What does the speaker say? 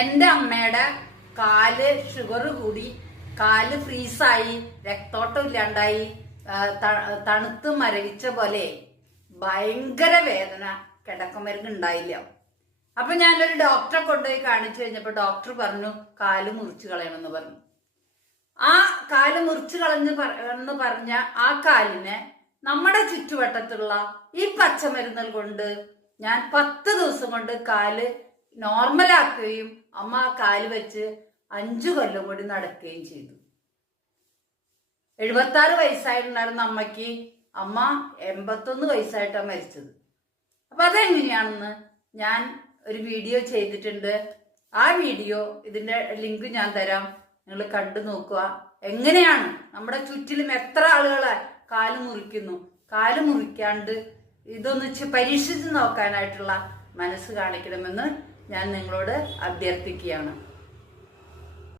എന്റെ അമ്മയുടെ കാല് ഷുഗർ കൂടി, കാല് ഫ്രീസായി, രക്തോട്ടം ഇല്ലാണ്ടായി, തണുത്ത് മരവിച്ച പോലെ ഭയങ്കര വേദന, കിടക്കമരുന്ന് ഉണ്ടായില്ല. അപ്പൊ ഞാനൊരു ഡോക്ടറെ കൊണ്ടുപോയി കാണിച്ചു കഴിഞ്ഞപ്പോ ഡോക്ടർ പറഞ്ഞു കാല് മുറിച്ചു കളയണമെന്ന് പറഞ്ഞു. ആ കാല് മുറിച്ചു കളഞ്ഞ് പറഞ്ഞ ആ കാലിനെ നമ്മുടെ ചുറ്റുവട്ടത്തുള്ള ഈ പച്ചമരുന്നുകൾ കൊണ്ട് ഞാൻ 10 ദിവസം കൊണ്ട് കാല് നോർമലാക്കുകയും അമ്മ ആ കാല് വെച്ച് 5 കൊല്ലം കൂടി നടക്കുകയും ചെയ്തു. 76 വയസ്സായിട്ടുണ്ടായിരുന്ന അമ്മയ്ക്ക് അമ്മ 81 വയസ്സായിട്ടാണ് മരിച്ചത്. അപ്പൊ അതെങ്ങനെയാണെന്ന് ഞാൻ ഒരു വീഡിയോ ചെയ്തിട്ടുണ്ട്. ആ വീഡിയോ ഇതിന്റെ ലിങ്ക് ഞാൻ തരാം, നിങ്ങൾ കണ്ടു നോക്കുക. എങ്ങനെയാണ് നമ്മുടെ ചുറ്റിലും എത്ര ആളുകളെ കാല് മുറിക്കുന്നു, കാല് മുറിക്കാണ്ട് ഇതൊന്ന് പരീക്ഷിച്ച് നോക്കാനായിട്ടുള്ള മനസ്സ് കാണിക്കണമെന്ന് ഞാൻ നിങ്ങളോട് അഭ്യർത്ഥിക്കുകയാണ്.